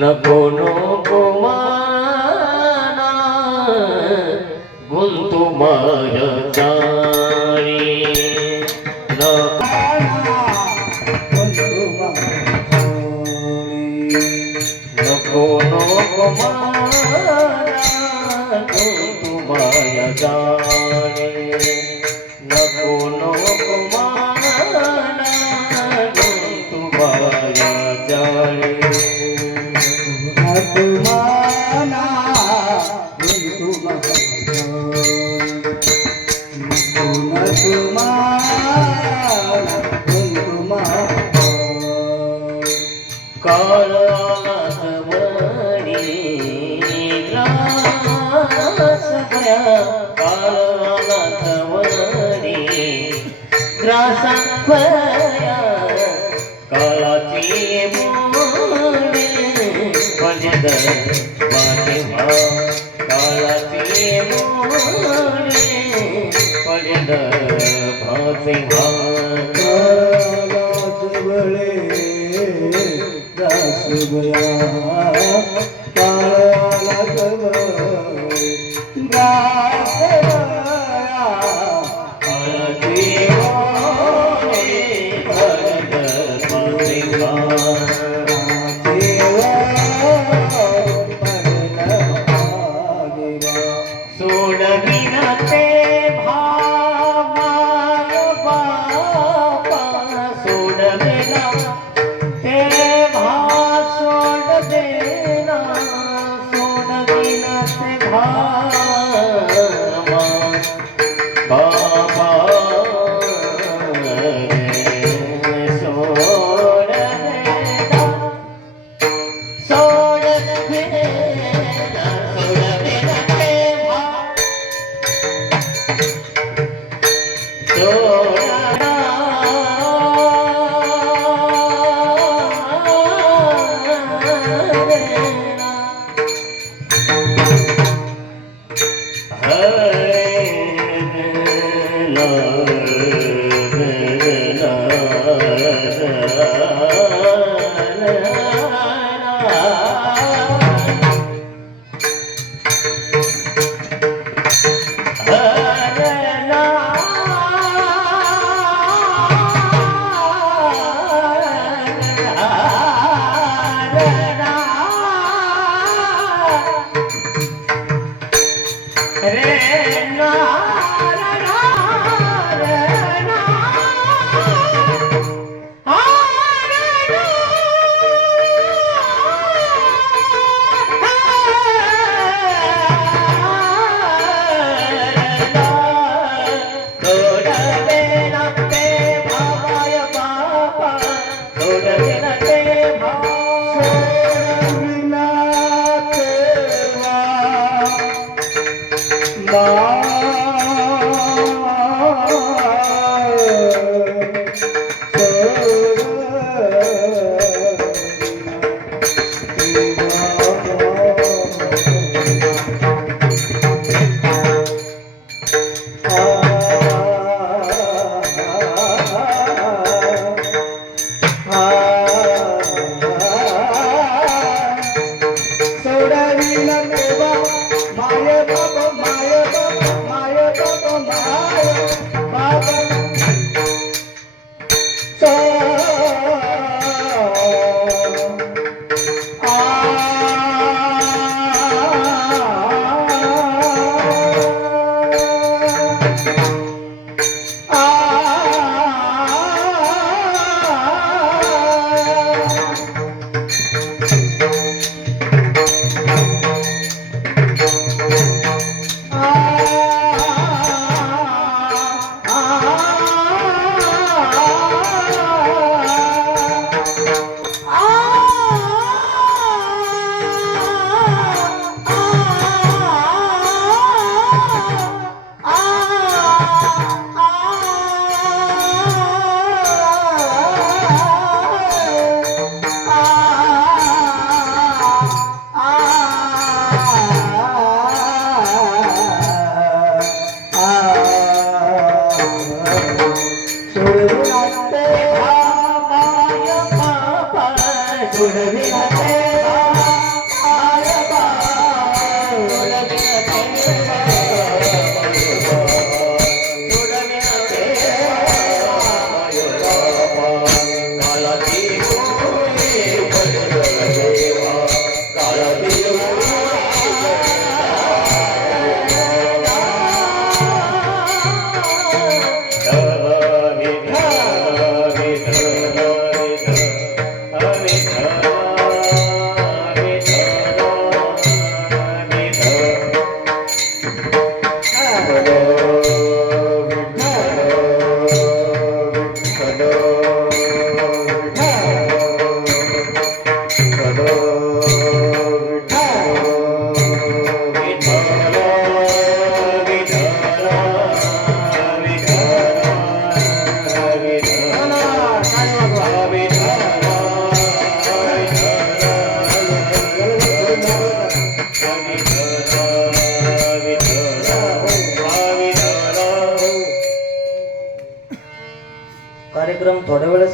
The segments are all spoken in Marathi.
नको नको माना गुंतु माय जाळी नको माया जाळे तुमाना काळात वणी ग्रास गया काळात वणी ग्रास गया काळाची मोडे पडद वाटेवा काळाची मोडे पडद भासेवा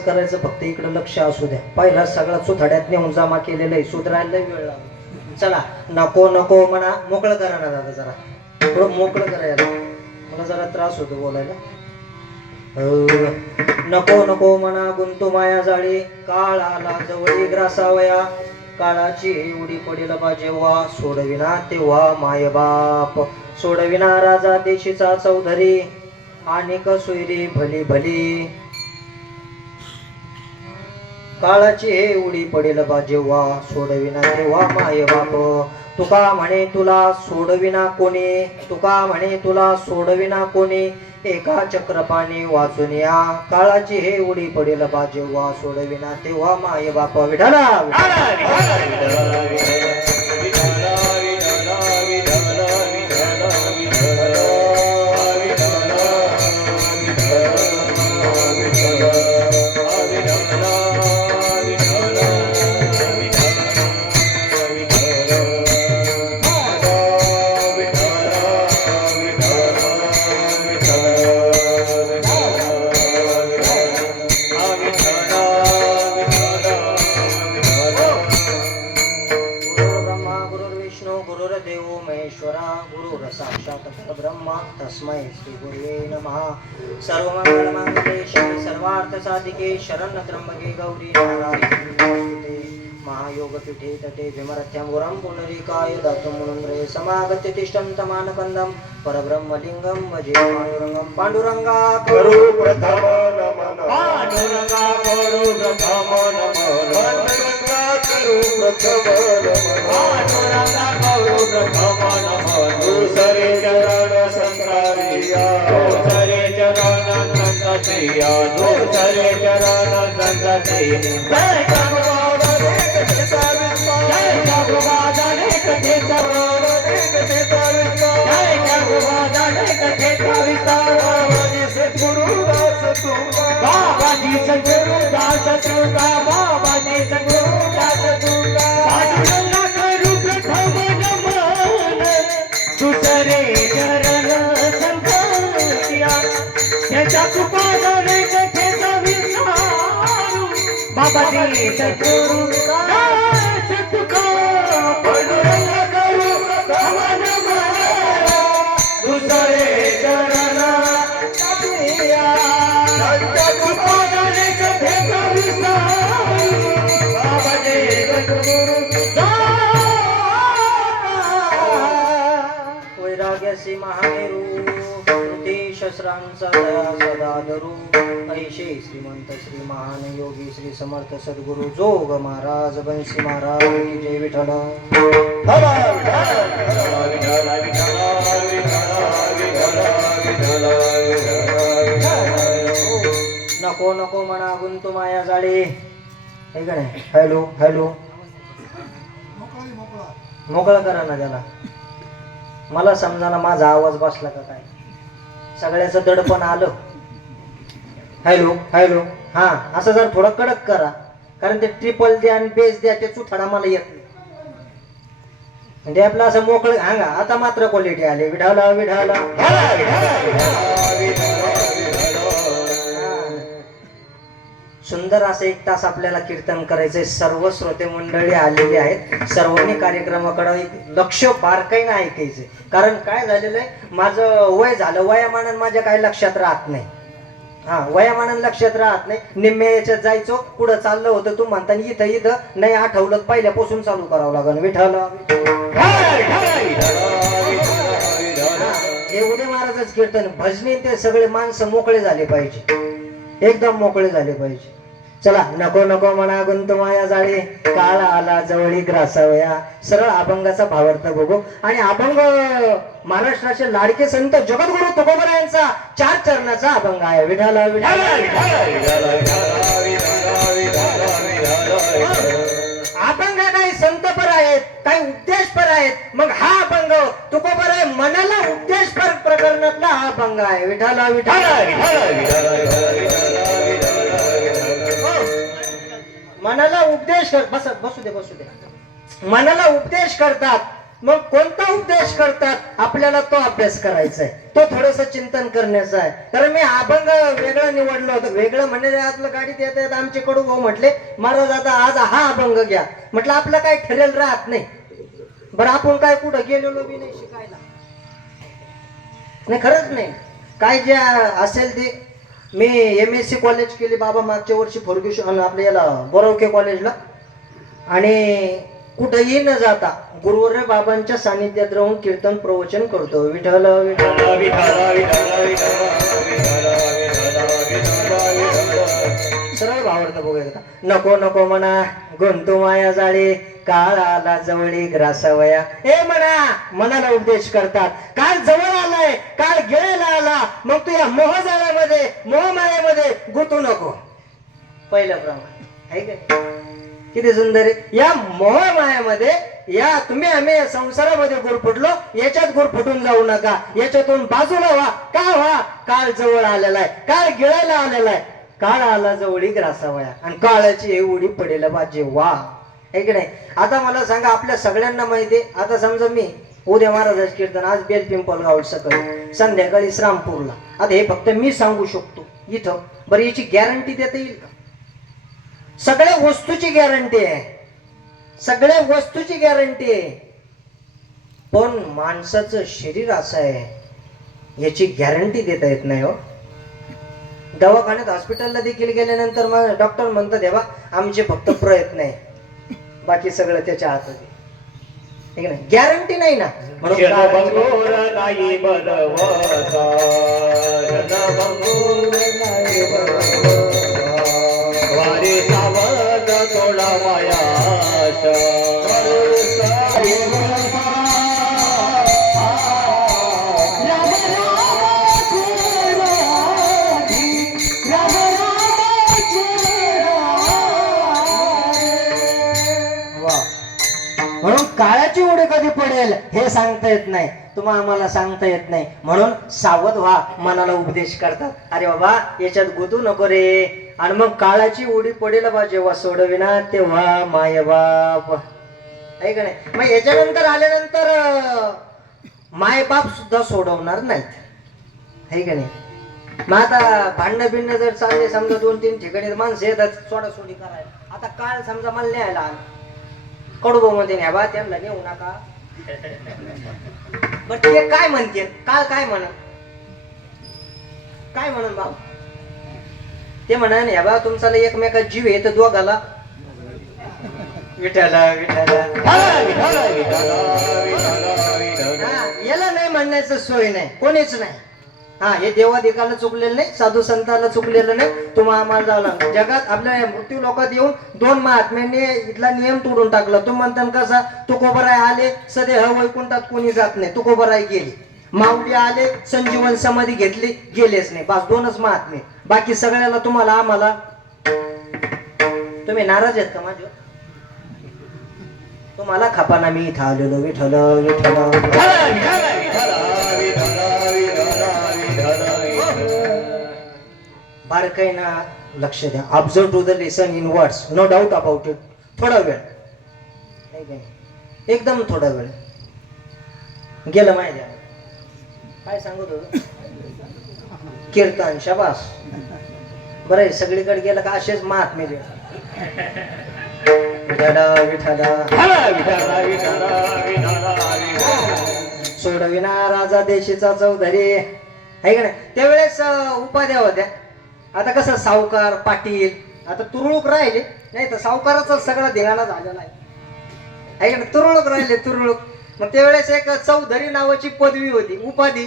एवढंच करायचं, फक्त इकडे लक्ष असू द्या. पहिला सगळा चुथाड्यात नेऊन जमा केलेलं आहे, सुधारायला वेळ लागला. चला, नको नको म्हणा, मोकळं करा ना दादा, जरा थोडं मोकळं करायला, मला जरा त्रास होतो बोलायला. नको नको म्हणा गुंतू माया जाळी, काळ आला जवळी ग्रासावया, काळाची उडी पडेल बा जेव्हा, सोडविना तेव्हा माय बाप, सोडविना राजा देशीचा चौधरी, आणि कसोयरी भली भली, काळाची हे उडी पडेल बा जेव्हा, सोडविना तेव्हा माय बाप. तुका म्हणे तुला सोडविना कोणी, तुका म्हणे तुला सोडविना कोणी, एका चक्रपाणी वाचून या, काळाची हे उडी पडेल बा जेव्हा, सोडविना तेव्हा माय बाप. विठाला ब्रह्मा तस्मै श्री गुरुवे नमः. सर्वमंगलमांगल्ये शिवे सर्वार्थ साधिके शरण्य त्र्यंबके गौरी नारायणी नमोस्तुते. महायोगपीठे तटे विमरथ्यं पुनरिकाय दातुं मुनुन्द्रे समागत्य तिष्ठं तमानकन्दं परब्रह्मलिङ्गं भजे पाण्डुरङ्गं. पाण्डुरङ्गा करू प्रथम नमन, पांडुरंगा करू प्रथम नमन, पांडुरंगा करू प्रथम नमन, पांडुरंगा करू प्रथम नमन. दुसरे चरण संतारिया, दुसरे चरण संततिया, दुसरे चरण संततिया. जय जगवाद अनेक देता विस्तार, जय जगवाद अनेक देता विस्तार, जय जगवाद अनेक देता विस्तार. बाबाजी सद्गुरुदास तुका, बाबाजी सद्गुरुदास तुका. पांडुरंगा करू प्रथम नमन, दुसरे चरण संततिया, त्याच्या कृपा अनेक देता विस्तार. बाबाजी सद्गुरुदास तुका, पांडुरंगा करू प्रथम नमन, दुसरे चरण वैराग्यासी महामेरू, कृती शस्त्रांचा दया सदा धरू. ऐशे श्रीमंत श्री महान योगी श्री समर्थ सद्गुरु जोग महाराज बंसी महाराज की जय. विठ्ठल नको नको म्हणा गुंतू माया जाळे. हे का नाही, हॅलो हॅलो, मोकळं करा ना त्याला. मला समजा ना माझा आवाज बसला का काय, सगळ्याचं दडपण आलं. हॅलो हॅलो, हा असं जर थोडं कडक करा, कारण ते ट्रिपल द्या आणि बेस द्या, ते चुथाडा मला येत नाही. म्हणजे आपलं असं मोकळं हांगा. आता मात्र क्वालिटी आले. विढाला विढाला सुंदर असं 1 तास आपल्याला कीर्तन करायचंय. सर्व श्रोते मंडळी आलेली आहेत. सर्वांनी कार्यक्रमाकडे लक्ष बारकाईनं ऐकायचंय. कारण काय झालेलं आहे, माझं वय झालं, वयामानानं माझ्या काही लक्षात राहत नाही. वयामानानं लक्षात राहत नाही. निम्म्या याच्यात जायचो, पुढं चाललं होतं तू म्हणता, इथं इथं नाही आठवलं, पहिल्यापासून चालू करावं लागेल. विठ्ठल हे उदय महाराजच कीर्तन. भजनी ते सगळे माणसं मोकळे झाले पाहिजे, एकदम मोकळे झाले पाहिजे. चला, नको नको म्हणा गुंतू माया जाळे, काळ आला जवळी ग्रासावया. सरळ अभंगाचा भावार्थ बघू. आणि अभंग महाराष्ट्राचे लाडके संत जगद्गुरु तुकोबरायांचा 4 चरणाचा अभंग आहे. विठाला विठाला अभंग काही संतपर आहेत, काही उपदेशपर आहेत. मग हा अभंग तुकोबराय मनाला उपदेशपर प्रकरणातला हा अभंग आहे. विठाला विठाला मनाला उपदेश बसू दे. मनाला उपदेश करतात. मग कोणता उपदेश करतात, आपल्याला तो अभ्यास करायचा आहे. तो थोडस चिंतन करण्याचा आहे. कारण मी अभंग वेगळं निवडलं होतं. वेगळं म्हणजे आपलं गाडीत येत येत आमचे कडू भाऊ म्हटले महाराज आता आज हा अभंग घ्या. म्हटलं आपलं काय ठरेल राहत नाही. बरं आपण काय कुठं गेलेलो बी नाही शिकायला. नाही खरंच नाही. काय जे असेल ते मी MSc कॉलेज केली बाबा मागच्या वर्षी फर्ग्युसन आपल्या याला बोरावके कॉलेजला. आणि कुठंही न जाता गुरुवर्य बाबांच्या सानिध्यात राहून कीर्तन प्रवचन करतो. विठ्ठल विठ्ठल सरळ भावार्थ बघूया. नको नको म्हणा गुंतू माया जाळे काळ आला जवळी ग्रासावया. हे म्हणा मनाला उपदेश करतात. काळ जवळ आलाय, काळ गिळायला आला, मग तू या मोहजाळ्यामध्ये मोहमायामध्ये गुंतू नको. पहिलं प्रमाण आहे का? किती सुंदर आहे. या मोहमायामध्ये या तुम्ही आम्ही या संसारामध्ये गुरफुटलो, याच्यात गुरफुटून जाऊ नका. याच्यातून बाजूला व्हा. का व्हा? काळ जवळ आलेला आहे, काळ गिळायला आलेला आहे. काळ आला जवळी ग्रासावया आणि काळाची एवढी पडेल पाहिजे. वा आहे की नाही? आता मला सांगा आपल्या सगळ्यांना माहिती आहे. आता समजा मी उद्या महाराजांचं कीर्तन आज बेलपिंपळगाव सकाळी संध्याकाळी श्रामपूरला. आता हे फक्त मी सांगू शकतो इथं. बरं याची गॅरंटी देता येईल का? सगळ्या वस्तूची गॅरंटी आहे, सगळ्या वस्तूची गॅरंटी आहे. पण माणसाचं शरीर असं आहे याची गॅरंटी देता येत नाही हो. दवाखान्यात हॉस्पिटलला देखील गेल्यानंतर मग डॉक्टर म्हणतात हे बा आमचे फक्त प्रयत्न आहे, बाकी सगळं त्याच्या हातात आहे. ठीक आहे, गॅरंटी नाही ना. म्हणून म्हणून काळाची उडी कधी पडेल हे सांगता येत नाही, तुम्हाला आम्हाला सांगता येत नाही. म्हणून सावध व्हा. मनाला उपदेश करतात अरे बाबा याच्यात गुंतू नको रे. आणि मग काळाची उडी पडेल बा जेव्हा सोडविना तेव्हा माय बाप आहे का नाही. मग याच्यानंतर आल्यानंतर माय बाप सुद्धा सोडवणार नाहीत आहे का नाही. मग आता भांडणं बिंड जर चालले समजा 2-3 ठिकाणी माणसं येतात सोडासोडी करायला. आता काळ समजा मला न्यायला आला कडू मध्ये न्या बा त्यांना नेऊ नका. बट ते काय म्हणते काळ काय म्हण काय म्हणून भाऊ ते म्हणा या बा तुमचा एकमेका जीव आहे तर दोघाला विठाला विठाला याला नाही म्हणण्याचं सोय नाही कोणीच नाही. हा हे देवाधिकाला चुकलेलं नाही, साधू संताला चुकलेलं नाही. तुम्हाला आम्हाला झाला जगात आपल्या मृत्यू लोकात येऊन 2 महात्म्यांनी इथला नियम तोडून टाकला. तुम्ही म्हणता कसा तुकोबराय आले सदेह वैकुंठात कोणी जात नाही, तुकोबराय गेली. माऊली आले संजीवन समाधी घेतली गेलेच नाही. बस 2च महात्मे, बाकी सगळ्याला तुम्हाला आम्हाला. तुम्ही नाराज आहेत का माझ्यावर? तुम्हाला खपाना मी इथं आलेलो विठ्ठल विठ्ठल. बारकाईना लक्ष द्या. Observe to the listen in words, no doubt about it. थोडा वेळ एकदम थोडा वेळ गेलं माहिती काय सांगत होतो कीर्तन शाबास. बरं आहे सगळीकडे गेलं का असेच महात्मे सोडविना राजा देशीचा चौधरी आहे का नाही. त्यावेळेस उपाध्या होत्या. आता कसं सावकार पाटील आता तुरळूक राहिले नाही तर सावकाराचा सगळा धिंगाणा झालेला आहे का नाही. तुरळूक राहिले तुरळूक. मग त्यावेळेस एक चौधरी नावाची पदवी होती उपाधी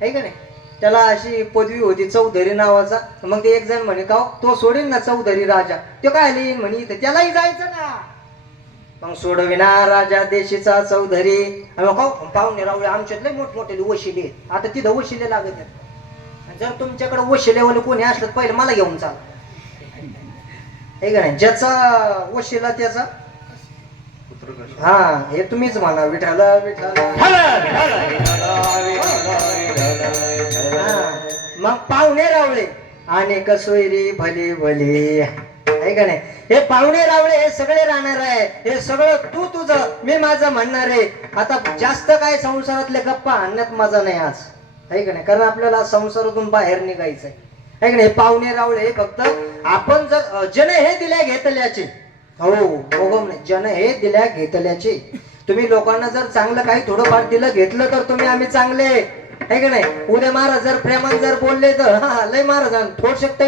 आहे का नाही. त्याला अशी पदवी होती चौधरी नावाचा. मग ते एक जण म्हणे का तो सोडेल ना चौधरी राजा तो काय येईल म्हणे इथं त्यालाही जायचं ना. मग सोडविना राजा देशीचा चौधरी. पाहुणे रावळे आमच्यातले मोठमोठे वशिले आता तिथं वशिले लागत आहेत. जर तुमच्याकडे वशिलेवाले कोणी असलं पहिलं मला घेऊन चाल आहे का नाही. ज्याचा वशिला त्याचा हा हे तुम्हीच म्हणा विठाला विठाला. मग पाहुणे रावळे आणि कसोयरी भली भली आहे का नाही. हे पाहुणे रावळे हे सगळे राहणार आहे. हे सगळं तू तुझं मी माझं म्हणणार आहे. आता जास्त काय संसारातले गप्पा आणण्यात माझा नाही आज आहे का नाही? कारण आपल्याला संसारातून बाहेर निघायचं आहे का नाही? पाहुणे रावळे फक्त आपण जर जन हे दिल्या घेतल्याचे, हो भोगम नाही, जन हे दिल्या घेतल्याचे. तुम्ही लोकांना जर चांगलं काही थोडंफार दिलं घेतलं तर तुम्ही आम्ही चांगले आहे का नाही? उद्या महाराज जर प्रेमान जर बोलले तर हा लय महाराज थोड शकता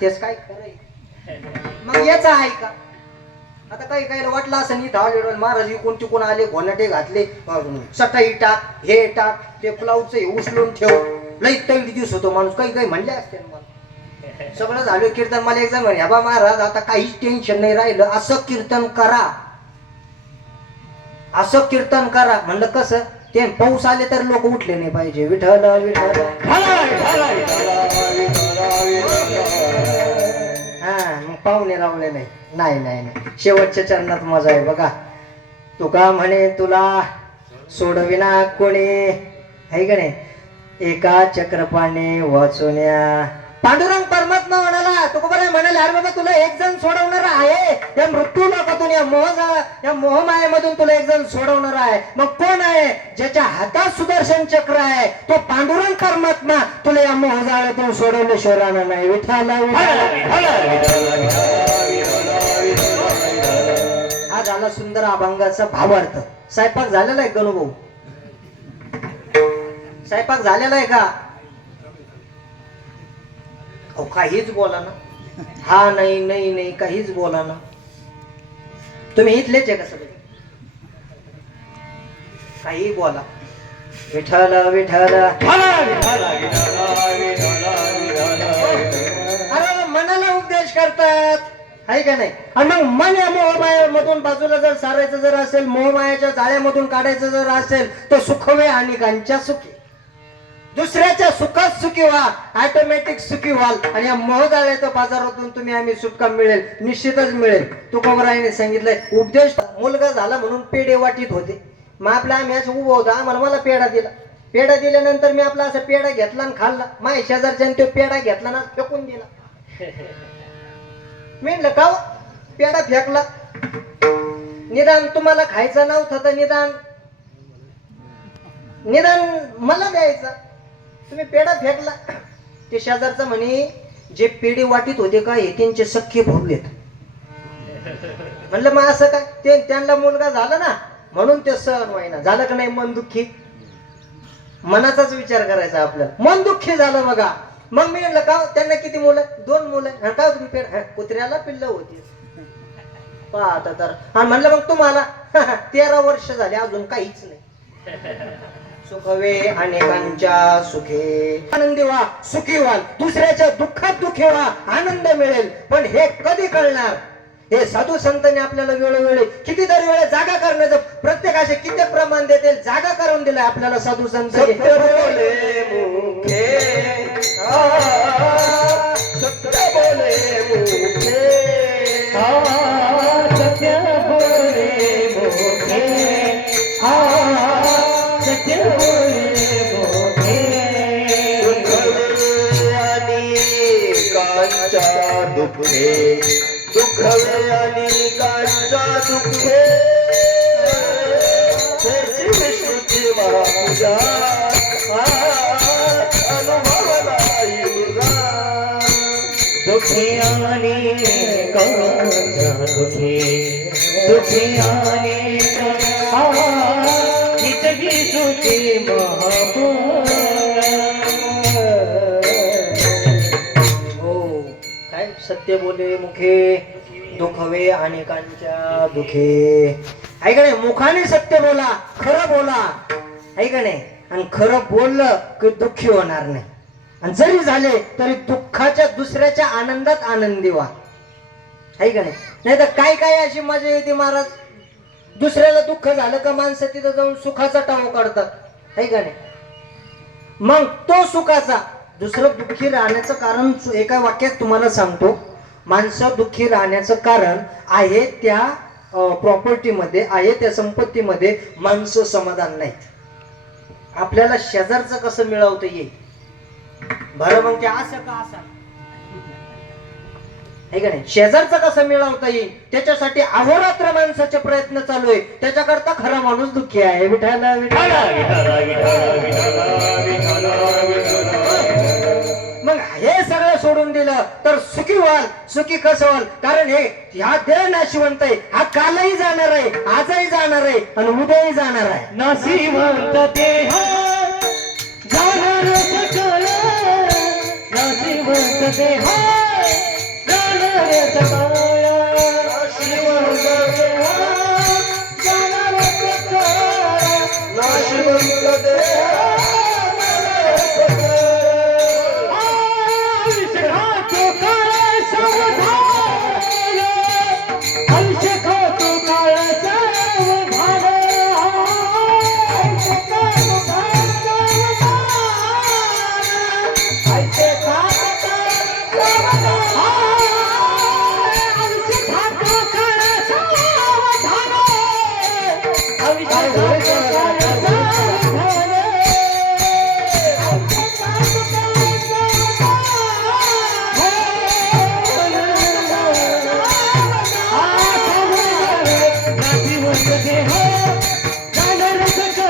तेच काय खरंय. मग याचा आहे का? आता काही काही वाटलं असं नीट आले महाराज इकून तिकून आले, घोनाटे घातले, सटाई टाक, हे टाक, ते ब्लाऊज उचलून ठेव, लई तैड दिवस होतो माणूस. काही काही म्हणले असते मला. सगळं झालं कीर्तन. मला एक जण म्हणे बा महाराज आता काहीच टेन्शन नाही राहिलं, असं कीर्तन करा, असं कीर्तन करा. म्हणलं कसं? ते पाऊस आले तर लोक उठले नाही पाहिजे. विठ्ठल विठ्ठल हा मग पाहुणे रावले नाही. नाही नाही नाही, शेवटच्या चरणात मजा आहे बघा. तुका म्हणे तुला सोडविना कोणी, आहे का नाही? एका चक्रपाणी वाचवण्या. पांडुरंग परमात्मा म्हणाला, तुका बरं म्हणाले अरे बाबा तुला एक जण सोडवणार आहे या मृत्यू लोकातून, या मोहमायेमधून तुला एक जण सोडवणार आहे. मग कोण आहे? ज्याच्या हातात सुदर्शन चक्र आहे तो पांडुरंग परमात्मा तुला या मोहजाळ्यातून सोडवल्याशिवाय राहणार नाही. विठ्ठल हा झाला सुंदर अभंगाचा भावार्थ. स्वयंपाक झालेला आहे गणूभाऊ? स्वयंपाक झालेला आहे का? अहो काहीच बोला ना. हा नाही नाही नाही काहीच बोला ना. तुम्ही इथलेच आहे का सगळे? काही बोला. विठ्ठल विठ्ठल अरे मनाला उपदेश करतात, आहे का नाही? आणि मग मन या मोहमायामधून बाजूला जर सारायचं जर असेल, मोहमायाच्या जाळ्यामधून काढायचं जर असेल तर सुखवे अनेकांच्या सुखी. दुसऱ्याच्या सुखात सुखी व्हा, ऑटोमॅटिक सुखी व्हाल. आणि या मोहजाळ्याच्या बाजारातून तुम्ही आम्ही सुटका मिळेल, निश्चितच मिळेल. तुकोबरायाने सांगितलंय उपदेश. मुलगा झाला म्हणून पेढे वाटीत होते. मग आपला आम्ही असं उभं होतो, आम्हाला मला पेढा दिला. पेढा दिल्यानंतर मी आपला असं पेढा घेतला आणि खाल्ला. माझ्या शेजारच्याने तो पेढा घेतला ना फेकून दिला. मी म्हणलं का पेढा फेकला? निदान तुम्हाला खायचं नव्हतं तर निदान मला द्यायचा. तुम्ही पेढा फेकला. ते शेजारचं म्हणे जे पेढे वाटीत होते का हे त्यांचे सख्खे भाऊ आहेत. म्हणलं मग असं काय? ते त्यांना मुलगा झाला ना म्हणून ते सहन व्हायना. झालं का नाही मन दुःखी? मनाचाच विचार करायचा आपल्याला. मन दुःखी झालं बघा. मग मी म्हणलं का त्यांना किती मुलं? 2 मुलं. का तुम्ही पेढा? कुत्र्याला पिल्लं होती पाहता तर. आणि म्हणलं मग तुम्हाला 13 वर्ष झाले अजून काहीच नाही. सुखवे अनेकांच्या सुखे. आनंदी व्हा, सुखी व्हाल. दुसऱ्याच्या दुःखात दुःखी व्हा, आनंद मिळेल. पण हे कधी कळणार? हे साधू संतांनी आपल्याला वेळोवेळी कितीतरी वेळा जागा करण्याचं, प्रत्येकाचे किती प्रमाण देते जागा करून दिलं आपल्याला साधू संत. सत्य बोले मुखे सत्य बोले मुखे सत्य बोले मुखे सत्य बोले मुखे. अनेकांच्या दुःखे दुःखवे अनेकांच्या दुःखे त्याची विष्णूची महापूजा अनुभवला दुःखी अनेकांच्या दुःखे दुःखी अनेकांच्या विष्णूची महापूजा. काय सत्य बोले मुखे दुखवे अनेकांच्या दुखे. आहे का नाही? मुखाने सत्य बोला, खरं बोला, आहे का नाही? आणि खरं बोललं की दुःखी होणार नाही. आणि जरी झाले तरी दुःखाच्या दुसऱ्याच्या आनंदात आनंदी व्हा, आहे का नाही? नाही तर काय काय अशी मजा येते महाराज. दुसऱ्याला दुःख झालं का माणसं तिथं जाऊन सुखाचा टाव काढतात, आहे का नाही? मग तो सुखाचा दुसरं दुःखी राहण्याचं कारण एका वाक्यात तुम्हाला सांगतो. माणसं दुःखी राहण्याचं कारण आहे त्या प्रॉपर्टीमध्ये, आहे त्या संपत्तीमध्ये माणसं समाधान नाहीत. आपल्याला शेजारचं कसं मिळवता येईल बरं, मग ते असं का असं, आहे का नाही? शेजारचा कसं मिळवता येईल त्याच्यासाठी अहोरात्र माणसाचे प्रयत्न चालू आहे. त्याच्याकरता खरा माणूस दुःखी आहे. विठाला विठाला मग हे सगळं सोडून दिलं तर सुखी व्हाल. सुखी कसं व्हाल? कारण हे ह्या देह नाशिवंत आहे. हा कालही जाणार आहे, आजही जाणार आहे आणि उद्याही जाणार आहे. नाशिवंत देह जाणार सकळ, नाशिवंत देह जाणार सकळ, नाशिवंत देह जाणार सकळ, नाशिवंत देह जाणार सकळ. आयुष्य खातो काळ सावधान, आयुष्य खातो काळ सावधान, आयुष्य खातो काळ सावधान, आयुष्य खातो काळ सावधान, आयुष्य खातो काळ सावधान, आयुष्य खातो काळ सावधान. नाशिवंत देह जाणार सकळ,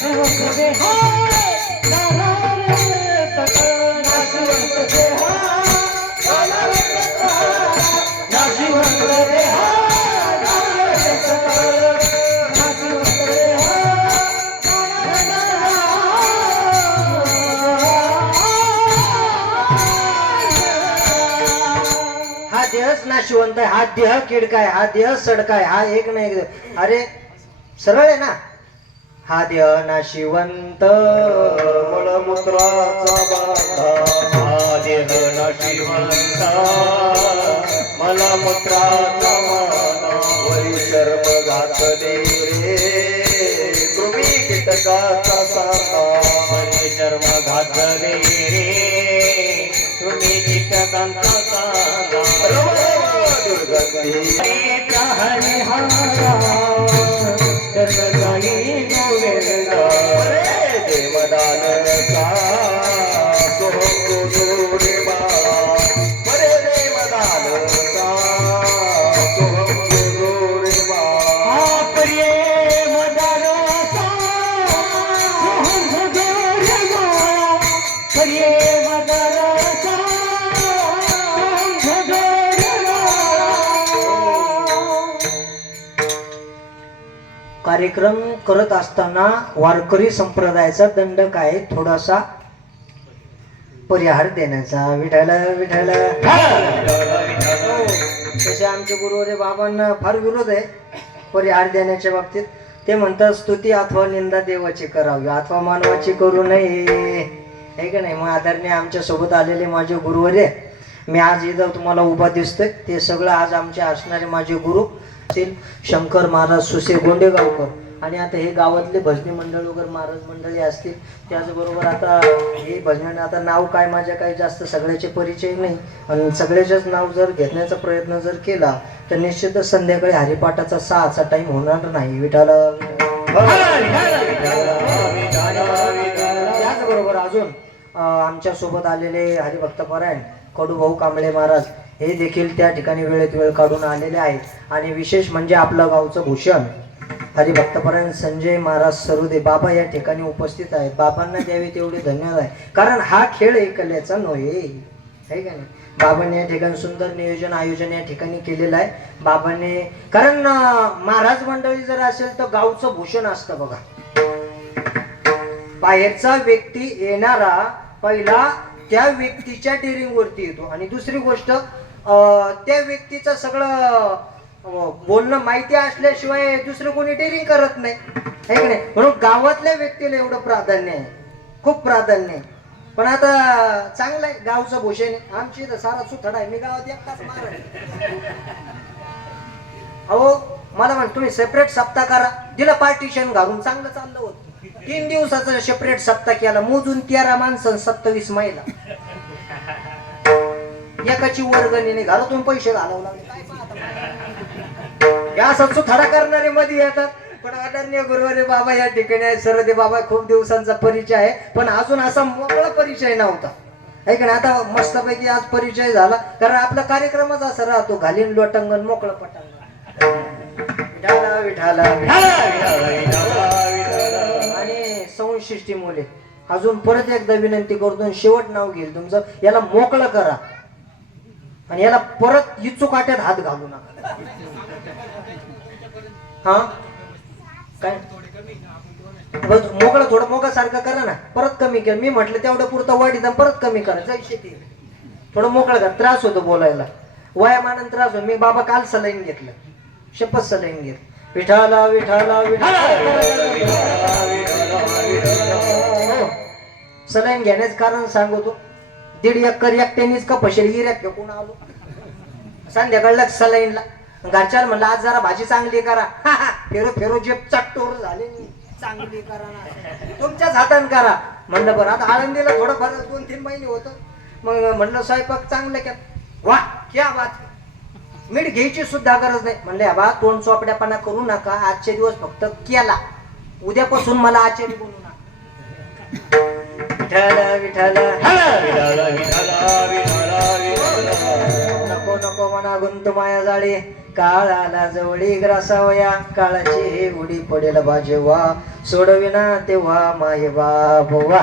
नाशिवंत देह जाणार सकळ, नाशिवंत देह जाणार सकळ, नाशिवंत देह जाणार सकळ, नाशिवंत देह जाणार सकळ, नाशिवंत देह हा देहच नाशिवंत आहे. हा देह किडका आहे, हा देह सडका आहे. हा एक नाही एक. अरे सरळ आहे ना. हा देह नाशिवंत मलमूत्राचा बाधा, हा देह नाशिवंत मलमूत्राचा बाधा, वरी शर्म घातले रे कृमी कीटकाचा साधा, वरी शर्म घातले रे कृमी कीटकांचा साधा, दुर्गंधी हरिहारा सर्वकाळी गोविंद, देवदानचा सोहम रे बाळा, बरे देवदानचा सोहम रे बाळा, प्रेमदानचा सोहम रे बाळा, प्रेमदानचा सोहम रे बाळा. कार्यक्रम करत असताना वारकरी संप्रदायाचा दंड काय? थोडासा परिहार देण्याचा. विठायला विठायला तसे आमचे गुरुवारी बाबांना फार विरोध आहे परिहार देण्याच्या बाबतीत. ते म्हणतात स्तुती अथवा निंदा देवाची करावी अथवा मानवाची करू नये, हे का नाही? मग आदरणीय आमच्या सोबत आलेले माझे गुरुवारी, मी आज इथं तुम्हाला उभा दिसतोय, ते सगळं आज आमचे असणारे माझे गुरु शंकर महाराज सुसे गोंडेगावकर, आणि आता हे गावातले भजनी मंडळ वगैरे महाराज मंडळी असतील. त्याचबरोबर आता हे भजन, आता नाव काय माझ्या काही जास्त सगळ्याचे परिचय नाही, आणि सगळ्याचेच नाव जर घेण्याचा प्रयत्न जर केला तर निश्चितच संध्याकाळी हरिपाठाचा 6चा टाइम होणार नाही. विठाला त्याचबरोबर अजून आमच्या सोबत आलेले हरिभक्तपरायण कडूभाऊ कांबळे महाराज हे देखील त्या ठिकाणी वेळेत वेळ काढून आलेले आहेत. आणि विशेष म्हणजे आपलं गावचं भूषण हरिभक्तपरायण संजय महाराज सरुदे बाबा या ठिकाणी उपस्थित आहेत. बाबांना द्यावे तेवढे धन्यवाद आहे, कारण हा खेळ एकल्याचा नव्हे, आहे का नाही? बाबांनी या ठिकाणी सुंदर नियोजन आयोजन या ठिकाणी केलेलं आहे बाबांनी. कारण महाराज मंडळी जर असेल तर गावचं भूषण असतं बघा. बाहेरचा व्यक्ती येणारा पहिला त्या व्यक्तीच्या डेअरिंग वरती येतो, आणि दुसरी गोष्ट त्या व्यक्तीचं सगळं बोलणं माहिती असल्याशिवाय दुसरं कोणी डेअरिंग करत नाही, आहे की नाही? म्हणून गावातल्या व्यक्तीला एवढं प्राधान्य आहे, खूप प्राधान्य आहे. पण आता चांगलं आहे गावचं भूषण आहे. आमची तर सारा सुथडा आहे, मी गावात एकटाच मार. अहो मला म्हण तुम्ही सेपरेट सप्ताह करा, दिलं पार्टिशन घालून, चांगलं चाललं होतं. 3 दिवसाचा सेपरेट सप्ताह केला, मोजून 13 माणसं 27 महिला, एकाची वर्गणीने घरातून पैसे घालावं लागले. काय असं सुथडा करणारे मध्ये येतात, पण आदरणीय गुरुवारी बाबा या ठिकाणी आहे. सर ते बाबा खूप दिवसांचा परिचय आहे, पण अजून असा मोकळा परिचय नव्हता. आहे का नाही? आता मस्तपैकी आज परिचय झाला, कारण आपला कार्यक्रमच असा राहतो, घालीन लोटंगण मोकळं पटांगण. विठाला विठाला आणि 64 मुले. अजून परत एकदा विनंती करतो, शेवट नाव घेईल तुमचं, याला मोकळं करा आणि याला परत इचू काट्यात हात घालू नका. हा काय मोकळं थोडं मोकळं सारखं करा ना, परत कमी कर. मी म्हटलं तेवढं पुरतं वाढीत परत कमी करा. जय शेती थोडं मोकळं करा. त्रास होतो बोलायला, वयामानाने त्रास होतो. मी बाबा काल सलाईन घेतलं, शपथ सलाईन घेतलं. विठाला विठाला सलाईन घेण्याचं कारण सांगतो. 1.5 एकर एकट्यानेच का फशेल हिऱ्यात फेकून आलो संध्याकाळला सलाईनला. घरच्याला म्हणलं आज जरा भाजी चांगली करा. फेरो फेरो जेप चट्टोर झाले, चांगली करा ना तुमच्याच हाताने करा. म्हणलं बरं आता आळंदीला थोडं फार 2-3 महिने होतं. मग म्हणलं स्वयंपाक चांगलं केलं. वा क्या बात, मीठ घ्यायची सुद्धा गरज नाही. म्हणले बा तोंड चोपड्यापणा करू नका, आजचे दिवस फक्त केला, उद्यापासून मला आचारी बोलू नका. विठाला नको नको म्हणा गुंत माया जाळे, काळाला जवळी ग्रासावया, काळाची हे उडी पडेल बाजेवा, सोडविना तेव्हा माये बाबवा.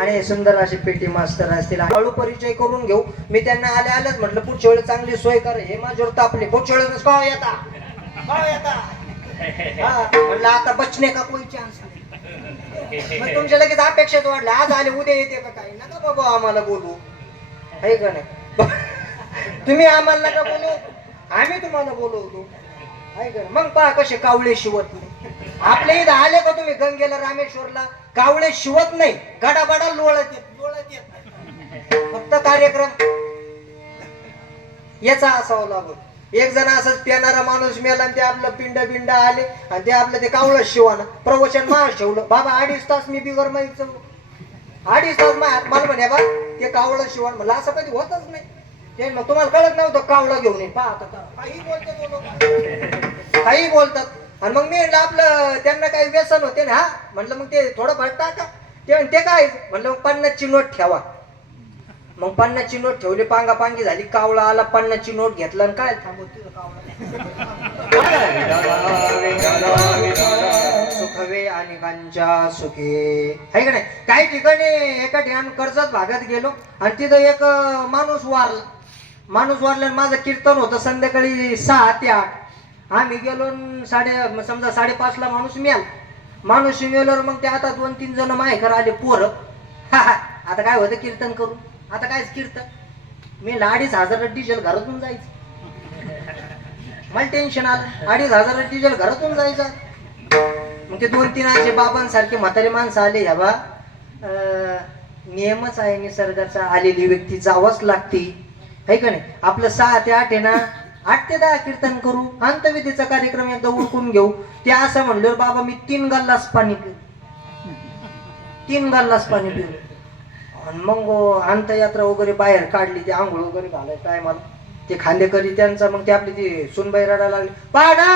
आणि सुंदर अशी पेटी मास्तर असतील. हळू परिचय करून घेऊ. मी त्यांना आल्याच म्हटलं पुढच्या वेळेस चांगली सोय कर. हे माझ्यावर तापले, पुढच्या वेळेस का येता म्हटलं आता बचणे का कोई चान्स नाही. मग तुमच्या लगेच अपेक्षाच वाढल्या, आज आले उद्या येते का काही नका बाबा आम्हाला बोलू. आहे का नाही? तुम्ही आम्हाला नका बोलू, आम्ही तुम्हाला बोलवतो. आहे का? मग पहा कसे कावळे शिवत नाही. आपल्या इथं आले का तुम्ही गंगेला रामेश्वरला, कावळे शिवत नाही, गडाबडा लोळत येत. फक्त कार्यक्रम याचा असावा लागतो. एक जण असंच पिणारा माणूस मेला आणि ते आपलं पिंड बिंड आले आणि ते आपलं ते कावळं शिवाना प्रवचन मार ठेवलं. बाबा 2.5 तास मी बिगर माहिती 2.5 तास मला म्हणे बा ते कावळं शिवण. म्हणलं असं कधी होतच नाही. ते मग तुम्हाला कळत नव्हतं कावळं घेऊन ये पहा काही बोलतात, काही बोलतात. आणि मग मी आपलं त्यांना काही व्यसन होते ना, म्हणलं मग ते थोडं फार टाका. ते काय म्हणलं 50ची नोट ठेवा. मग 50ची नोट ठेवली, पांगापांगी झाली, कावळा आला 50ची नोट घेतला आणि काय थांबवतो सुखवे आणि कांचा सुखे. आहे का नाही? काही ठिकाणी एका ठिकाणी कर्जत भागात गेलो आणि तिथं एक माणूस वारला. माझं कीर्तन होतं संध्याकाळी 6 ते 8. आम्ही गेलो समजा 5:30 ला माणूस मेल्यावर मग ते आता 2-3 जण माझ्याकडे आले पोरं. आता काय होतं कीर्तन करून, आता काय कीर्तन, मी 2,500 डिझेल घरातून जायचं. मला टेन्शन आलं, 2,500 डिझेल घरातून जायचं. मग ते 2-3 असे बाबांसारखे म्हातारे माणसं आले. ह्या बा नियमच आहे निसर्गाचा, आलेली व्यक्ती जावंच लागते. आहे का नाही? आपलं 6 ते 8 आहे ना, 8 ते 10 कीर्तन करू, अंतविधीचा कार्यक्रम एकदा उरकून घेऊ. ते असं म्हणल्यावर बाबा मी 3 गल्लास पाणी पिलो. आणि मग अंतयात्रा वगैरे बाहेर काढली, ते आंघोळ वगैरे घालायचं काय मला ते खांदेकरी त्यांचा. मग ते आपली ती सुनबाई रडायला लागली, पाडा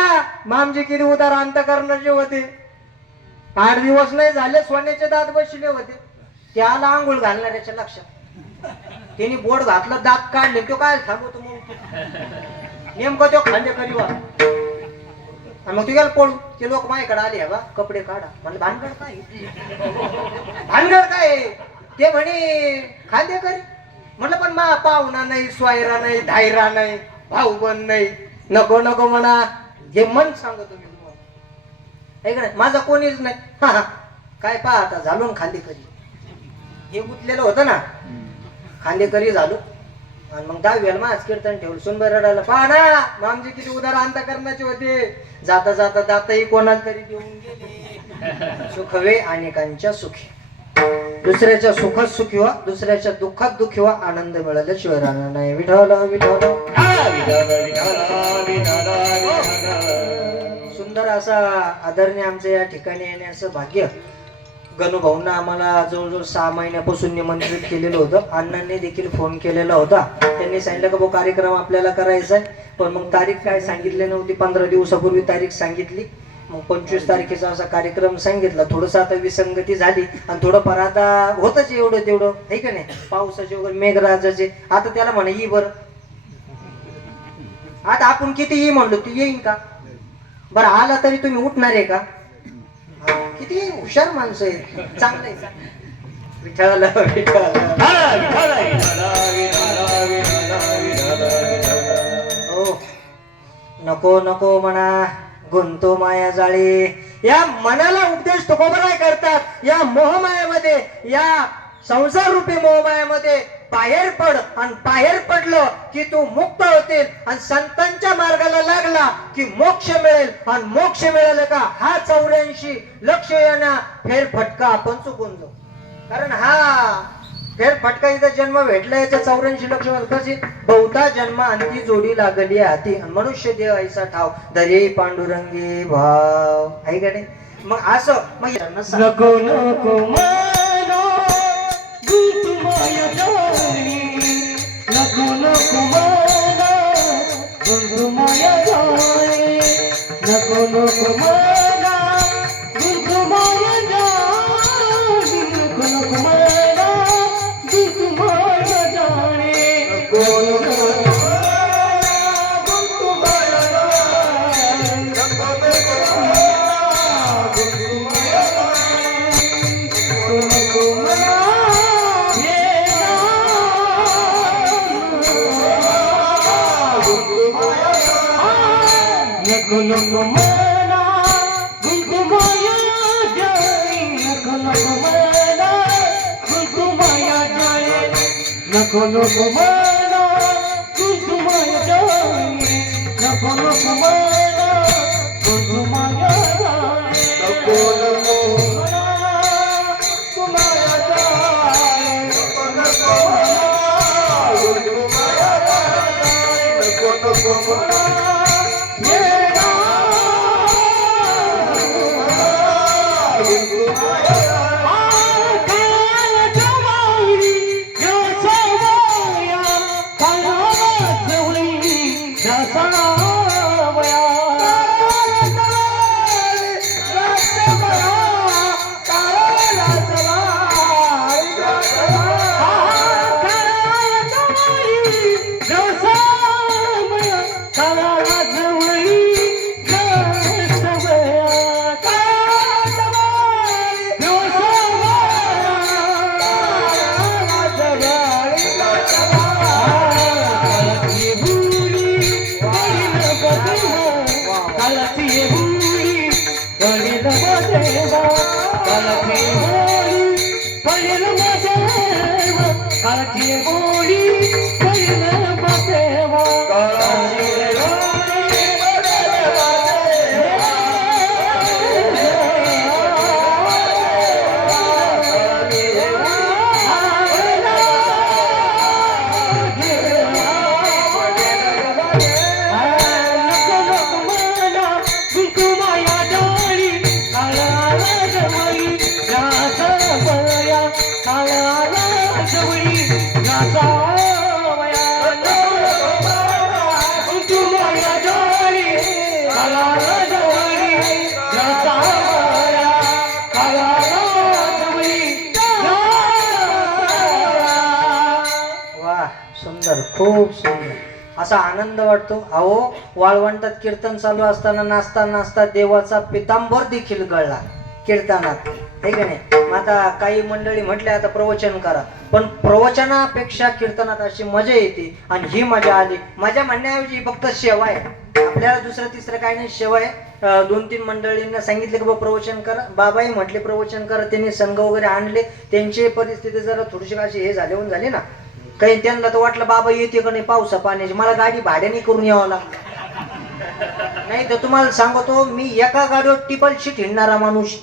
मामजी किती उदार अंतकरणाचे होते, 8 दिवस नाही झाले सोन्याचे दात बसले होते. त्याला आंघोळ घालणाऱ्याच्या लक्षात त्यांनी बोट घातलं, दात काढले, तो काय थांबवतो मग नेमकं तो खांदेकरी वा. आणि मग तू गेला पळू. ते लोक माझ्याकडे आले, हवा कपडे काढा. म्हणलं भानगड काय ते म्हणे खांदेकरी. म्हणलं पण मा पाहुणा नाही, स्वायरा नाही, धायरा नाही, भाऊ बन नाही, नको नको म्हणा. हे मन सांगतो मी तुम्हाला. ऐक नाही माझा कोणीच नाही. काय पहा आता झालो ना खांदेकरी. हे गुतलेलं होतं ना, खांदेकरी झालो. आणि मग 10वीला माझ कीर्तन ठेवलं. सुनबाई रडायला, पहा ना मामजी किती उदार अंतकरणाचे होते, जाता जाता दाताही कोणाला तरी देऊन गेले. सुखवे अनेकांच्या सुखी. दुसऱ्याच्या सुखात सुखी व्हा, दुसऱ्याच्या दुःखात दुःखी व्हा, आनंद मिळाल्याशिवाय राहणार नाही. विठ्ठल विठ्ठल. सुंदर असा आदरणीय आमचं या ठिकाणी येण्याचं भाग्य गणूभाऊंना आम्हाला जवळजवळ 6 महिन्यापासून निमंत्रित केलेलं होतं. अण्णांनी देखील फोन केलेला होता. त्यांनी सांगितलं की भाऊ कार्यक्रम आपल्याला करायचा आहे, पण मग तारीख काय सांगितली नव्हती. 15 दिवसापूर्वी तारीख सांगितली. मग 25 तारखेचा असा कार्यक्रम सांगितला. थोडस आता विसंगती झाली आणि थोडंफार आता होतच एवढं तेवढं आहे का नाही, पावसाचे वगैरे मेघराजाचे. आता त्याला म्हणा ये बरं, आता आपण किती ये म्हणलो तू येईन का बरं, आला तरी तुम्ही उठणार आहे का? किती हुशार माणसं आहेत, चांगलं आहे. विठ्ठल हो, नको नको म्हणा, गुंतो माया जाळी. या मनाला उपदेश तुकोबराय करतात. या मोहमायामध्ये, या संसार रूपी मोहमायामध्ये बाहेर पड, आणि बाहेर पडलं की तू मुक्त होतील, आणि संतांच्या मार्गाला लागला की मोक्ष मिळेल. आणि मोक्ष मिळालं का हा 84 लक्ष येणा फेरफटका आपण चुकून जाऊ. कारण हा फेरफटका इथं जन्म भेटला, याच्या 84 लक्ष कशी बहुता जन्म अंती जोडी लागली हाती, मनुष्य देह ऐसा ठाव दरे पांडुरंगी भाव आहे का नाही. मग असं मग नको नको मनो गुंतुमाया जाळी, नको नको मनो गुंतुमाया जाळी, नको नको मनो गुंतुमाया जाळी, नको नको मनो गुंतुमाया जाळी, नको नको नको मला गुंतुमाया जाळी, नको नको मला गुंतुमाया जाळी, नको नको मला गुंतुमाया जाळी, नको नको मला गुंतुमाया जाळी, नको नको मला गुंतुमाया जाळी, नको नको मला गुंतुमाया जाळी, नको नको मला खूप सुंदर असा आनंद वाटतो. अहो वाळवंटात कीर्तन चालू असताना नाचता नाचता देवाचा पितांबर देखील गळला कीर्तनात आहे का नाही. मग आता काही मंडळी म्हटले आता प्रवचन करा, पण प्रवचनापेक्षा कीर्तनात अशी मजा येते, आणि ही मजा आली. माझ्या म्हणण्याऐवजी फक्त सेवा आहे, आपल्याला दुसरं तिसरं काही नाही, सेवा आहे. 2-3 मंडळींना सांगितले की प्रवचन करा, बाबाही म्हटले प्रवचन करा. त्यांनी संघ वगैरे आणले, त्यांची परिस्थिती जरा थोडीशी अशी हे झाली ना, काही त्यांना तर वाटलं बाबा येते का नाही पावसा पाण्याची, मला गाडी भाड्याने करून यावं लागलं. नाही तर तुम्हाला सांगतो मी एका गाडीवर टिपल शीट हिंडणारा माणूस.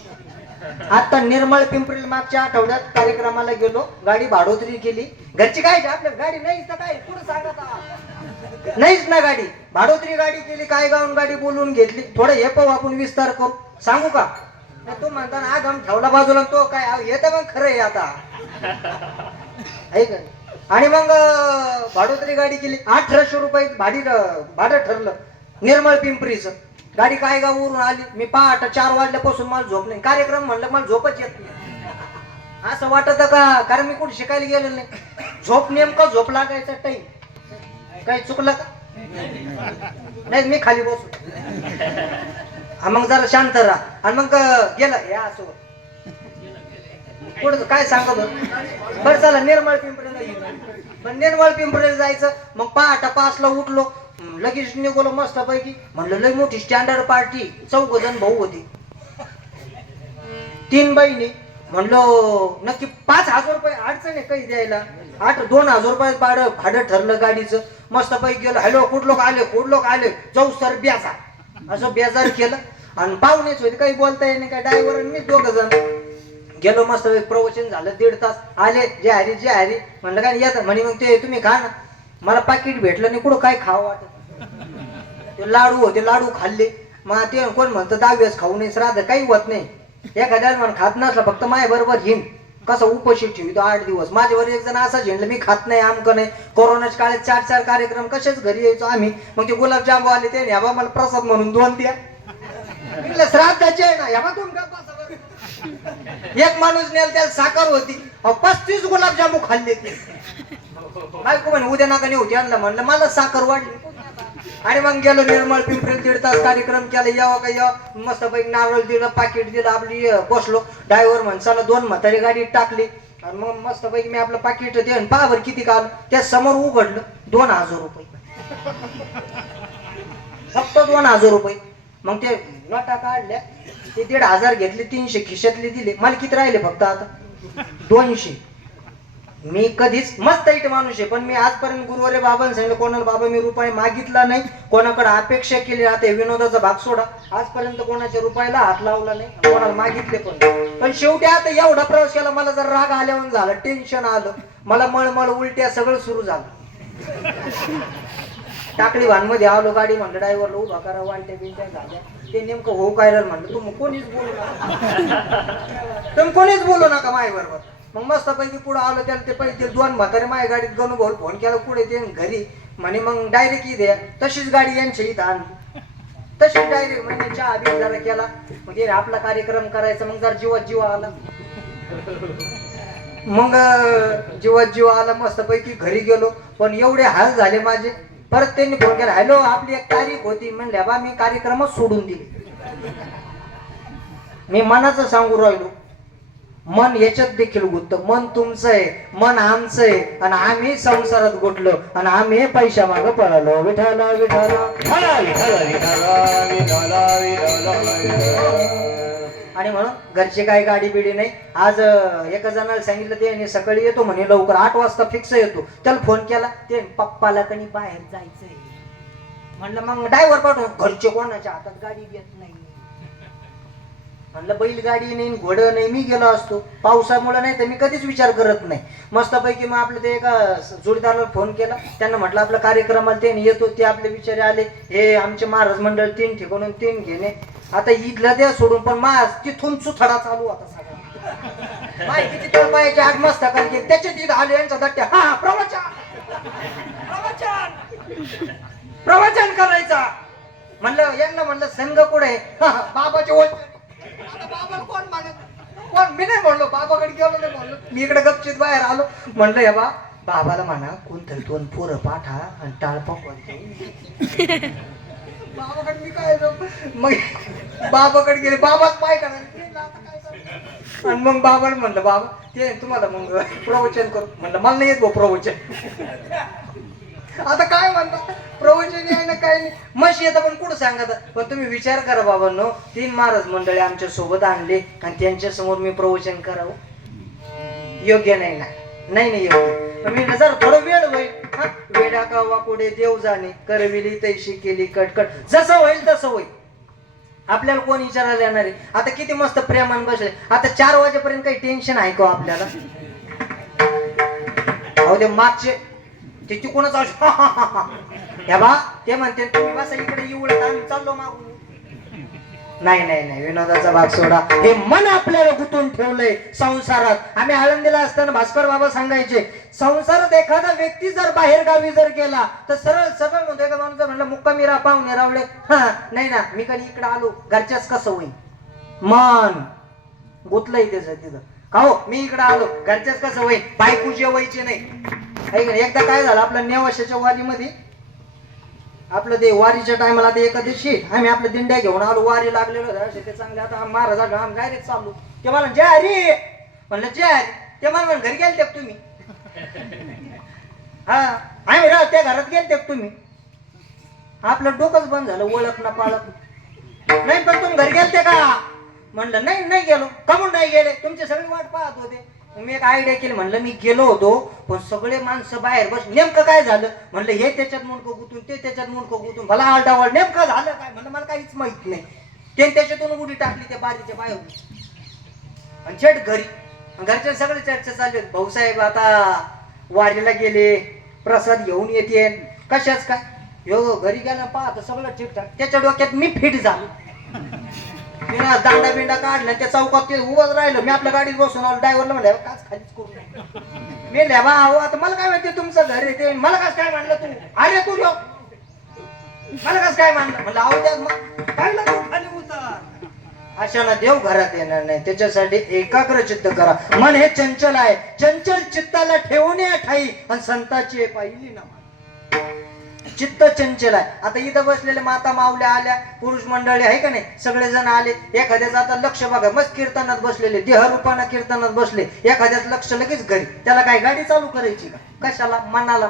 आता निर्मळ पिंपरी मागच्या आठवड्यात कार्यक्रमाला गेलो, गाडी भाडोतरी केली. घरची काय आपल्या गाडी नाही तर काय पुढे सांगत नाहीच ना, गाडी भाडोतरी गाडी केली, काय गावून गाडी बोलून घेतली. थोडं हे पाहू आपण विस्तार करू, सांगू का? तो म्हणता ना आगम ठेवला बाजूला, तो काय येतं मग खरं आहे आता आहे का. आणि मग भाडोतरी गाडी केली, 1800 रुपये भाडं ठरलं निर्मळ पिंपरीचं. गाडी काय गावरून आली, मी पहाटे 4 वाजल्यापासून मला झोप नाही. कार्यक्रम म्हणलं मला झोपच येत नाही. असं वाटत का, कारण मी कुठे शिकायला गेलो नाही. झोप नेमकं झोप लागायचा टाईम काही चुकलं का नाही, मी खाली बसू मग जरा शांत राहा. आणि मग गेलं या असं पुढे काय सांगत होत. बरं चला निर्मळ पिंपरीला गेलो. पण निर्मळ पिंपरीला जायचं. मग पहाटे 5 ला उठलो, लगेच निघालो मस्त पैकी. म्हणलं लय मोठी स्टँडर्ड पार्टी, 4 जण भाऊ होते, 3 बहिणी. म्हणलं नक्की 5,000 रुपये अडचण आहे काही द्यायला. 2,000 रुपये भाडं ठरलं गाडीचं. मस्त पैकी गेलो. हॅलो कुठ लोक आले जाऊ सर बेजार, असं बेजार केलं. आणि पाहुणेच होते, काही बोलता येईल नाही. काय ड्रायव्हर मी 2 जण गेलो. मस्त प्रवचन झालं 1.5 तास. आले जे हरी म्हणलं काय येत म्हणे. मग ते तुम्ही खा ना. मला पाकिट भेटलं नाही, कुठं काय खावं वाटत. ते लाडू होते, लाडू खाल्ले. मग ते कोण म्हणतं 10 वेळेस खाऊ नये श्राद्ध, काही होत नाही. एखाद्या मन खात नसला फक्त माझ्या बरोबर हिंड कसं उपाशी ठेवतो 8 दिवस. माझ्यावर एक जण असा झेंडला मी खात नाही आमकं नाही. कोरोनाच्या काळात 4 कार्यक्रम कसेच घरी यायचो आम्ही. मग ते गुलाबजामू आले ते ह्याबा मला प्रसाद म्हणून 2 द्या. श्राद्धाचे आहे ना ह्याबा 2 एक माणूस नेल त्याला साखर होती, 35 गुलाबजामू खाल्ले ते. बायको म्हणे उद्या नका नेऊ त्यांना. म्हणलं मला साखर वाढली. आणि मग गेलो निर्मळ पिंपरी 1.5 तास कार्यक्रम केला. यावं का यावं मस्त पैकी नारळ दिलं, पाकिट दिलं, आपली बसलो. ड्रायव्हर म्हणसाला 2 म्हातारी गाडीत टाकली. आणि मग मस्त पैकी मी आपलं पाकिट ते पावर किती काल त्या समोर उघडलं 2,000 रुपये, फक्त 2,000 रुपये. मग ते नोटा काढल्या, ते 1,500 घेतले, 300 खिशातले दिले. मला किती राहिले फक्त आता 200. मी कधीच मस्त इट माणूस आहे, पण मी आजपर्यंत गुरुवारी बाबांनी सांगितलं कोणाला बाबा मी रुपये मागितला नाही, कोणाकडे अपेक्षा केली. आता विनोदाचा भाग सोडा, आजपर्यंत कोणाच्या रुपयाला हात लावला नाही, कोणाला मागितले पण शेवटी आता एवढा प्रवास केला. मला जर राग आल्यावर झालं, टेन्शन आलं, मला मळमळ उलट्या सगळं सुरू झालं. टाकळी भानमध्ये आलो. गाडी म्हणलं ड्रायव्हरला उभा करा, वांट्या बिंट्या झाल्या. ते नेमकं हो काय म्हणलं तुम्ही कोणीच बोलू नका, तुम्ही कोणीच बोलू नका माझ्या बरोबर. मग मस्त पैकी पुढे आलो. त्याला ते पैसे 2 म्हातारे माझ्या गाडीत गणू भाऊ फोन केला पुढे ते घरी म्हणे मग डायरेक्ट द्या. तशीच गाडी यांच्या इथं आणली, तशीच डायरेक्ट म्हणजे चहा बी जरा केला. म्हणजे आपला कार्यक्रम करायचा. मग जरा जीव आला. मग जीव आला. मस्त पैकी घरी गेलो. पण एवढे हाल झाले माझे. परत त्यांनी फोन केला, हॅलो आपली एक तारीख होती. म्हणल्या बा मी कार्यक्रमच सोडून दिले. मी मनाचं सांगू राहिलो, मन याच्यात देखील गुंततं. मन तुमचं आहे, मन आमचं आहे, आणि आम्ही संसारात गुंतलो आणि आम्ही पैशा मागं पळालो. विठाला आणि म्हणून घरची काही गाडी बिडी नाही. आज एका जणाला सांगितलं ते सकाळी येतो म्हणे लवकर 8 वाजता फिक्स येतो. त्याला फोन केला, ते पप्पाला कणी बाहेर जायचंय. म्हणलं मग ड्रायव्हर पाठवून. घरचे कोणाच्या हातात गाडी येत नाही. म्हणलं बैलगाडी नाही, घोडं नाही, मी गेलो असतो. पावसामुळे नाही तर मी कधीच विचार करत नाही. मस्तपैकी मग आपलं ते एका जोडीदाराला फोन केला. त्यांना म्हटलं आपल्या कार्यक्रमाला ते येतो. ते आपले विचारे आले, हे आमचे महाराज मंडळ 3 ठिकाणून 3 घेणे. आता इथलं द्या सोडून, पण माझ तिथून चुथडा चालू होता सगळा. माहिती तिथं पायाची आग मस्त करते त्याच्या तिथं आले यांचा दट्ट्या. हा प्रवचन करायचा. म्हणलं यांना म्हणलं संघ कुठे बाबाचे ओळ. बाबा कोण म्हणत कोण, मी नाही म्हणलो. बाबाकडे गेलो नाही म्हणलो. मी इकडे गपचित बाहेर आलो. म्हणलं या बाबाला म्हणा कोणतरी 2 पोरं पाठा आणि टाळपा. बाबाकडे मी काय मग बाबाकडे गेले. बाबाच पाय काढा. आणि मग बाबाला म्हणलं बाबा ते तुम्हाला मग प्रवचन करू. म्हणलं मला नाही येत भाऊ प्रवचन. आता काय म्हणतात प्रवचन आहे ना काय नाही. मशी येतं पण कुठं सांगत. पण तुम्ही विचार करा बाबांनो, 3 महाराज मंडळी आमच्या सोबत आणले आणि त्यांच्या समोर मी प्रवचन करावं योग्य नाही ना. नाही योग्य. मी जर थोडं वेळ होईल. वेडा का वाकुडे देव जाणे, करविली तैशी केली कटकट. जसं होईल तसं होईल. आपल्याला कोण विचारायला येणार आहे. आता किती मस्त प्रेमान बसले. आता 4 वाजेपर्यंत काही टेन्शन आहे का आपल्याला. अहो ते मागचे ते तिकूनच ह्या बा ते म्हणते तुम्ही बसा इकडे येऊ आम्ही चाललो मागून. नाही नाही नाही, विनोदाचा भाग सोडा. हे मन आपल्याला गुंतून ठेवलंय संसारात. आम्ही आळंदीला असताना भास्कर बाबा सांगायचे, संसारात एखादा व्यक्ती जर बाहेर गावी जर गेला तर सरळ सरळ म्हणतो, एका माणूस म्हणलं मुक्कामी रा पाहुणे रावळे, हा नाही ना मी कधी इकडे आलो घरच्याच कसं होईल, मन गुतलंय त्याचं तिथं. का हो मी इकडे आलो घरच्याच कसं होईल, बायको जेवायची नाही. एकदा काय झालं, आपल्या नेवाशाच्या वारीमध्ये आपलं ते वारीच्या टायमाला ते एका दिवशी आम्ही आपल्या दिंड्या घेऊन आलो, वारी लागलेलो ते चांगले. आता महाराजा आम डायरेक्ट चाललो, ते मला जय हरी म्हणलं, जय हरी. ते मला घरी गेलते तुम्ही, हा आम्ही त्या घरात गेलते तुम्ही. आपलं डोकंच बंद झालं, ओळख ना पाळख नाही. पण तुम्ही घरी गेलते का म्हणलं, नाही नाही गेलो. कमून नाही गेले, तुमची सगळी वाट पाहत होते. मी एक आयडिया केली, म्हणलं मी गेलो होतो पण सगळे माणसं बाहेर बस. नेमकं काय झालं म्हणलं, हे त्याच्यात मुंडकं गुतून ते त्याच्यात मुंडकं गुतून भला आलडावळ. नेमकं झालं काय म्हणलं, मला काहीच माहित नाही. ते त्याच्यातून उडी टाकली त्या बारीच्या बाहेर आणि छेट घरी. घरच्या सगळे चर्चा चालू आहेत, भाऊसाहेब आता वारीला गेले, प्रसाद घेऊन येते. कशाच काय यो घरी गेला पाहत सगळं ठीकठाक. त्याच्या डोक्यात मी फिट झालो, दांडा बिंडा काढला त्या चौकात ते उभंच राहिलं. मी आपल्या गाडीत बसून आलो, ड्रायव्हरला म्हणलं काच खालीच करू मी लेवा. आता मला काय माहिती तुमचं घर आहे ते, मला कस काय म्हणलं तू, अरे तू मला कस काय म्हणलं, म्हणलं आहो त्या मग खाली उतर. अशानं देव घरात येणार नाही. त्याच्यासाठी एकाग्र चित्त करा. मन हे चंचल आहे, चंचल चित्ताला ठेवून या ठाई आणि संताची पाहिली ना चित्त चंचल आहे. आता इथं बसलेले माता माऊल्या आल्या, पुरुष मंडळी आहे का नाही, सगळेजण आले. एखाद्याचं आता लक्ष बघा, मस्त कीर्तनात बसलेले, देहरूपाना कीर्तनात बसले. एखाद्याचं लक्ष लगेच घरी. त्याला काय गाडी चालू करायची का, कशाला, मनाला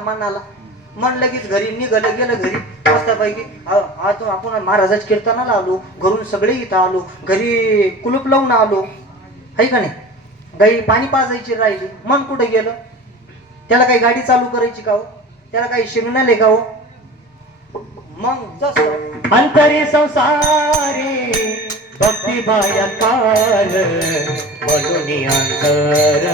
मन लगेच घरी निघालं, गेलं घरी मस्तपैकी. आज आपण महाराजाच्या कीर्तनाला आलो, घरून सगळे इथं आलो, घरी कुलूप लावून आलो आहे का नाही, गाई पाणी पाजायची राहिली, मन कुठे गेलं. त्याला काही गाडी चालू करायची का हो, त्याला काही शिग्नल आहे का हो. मग जसं अंतरी संसारी भक्ती बाया काल म्हणून अंतर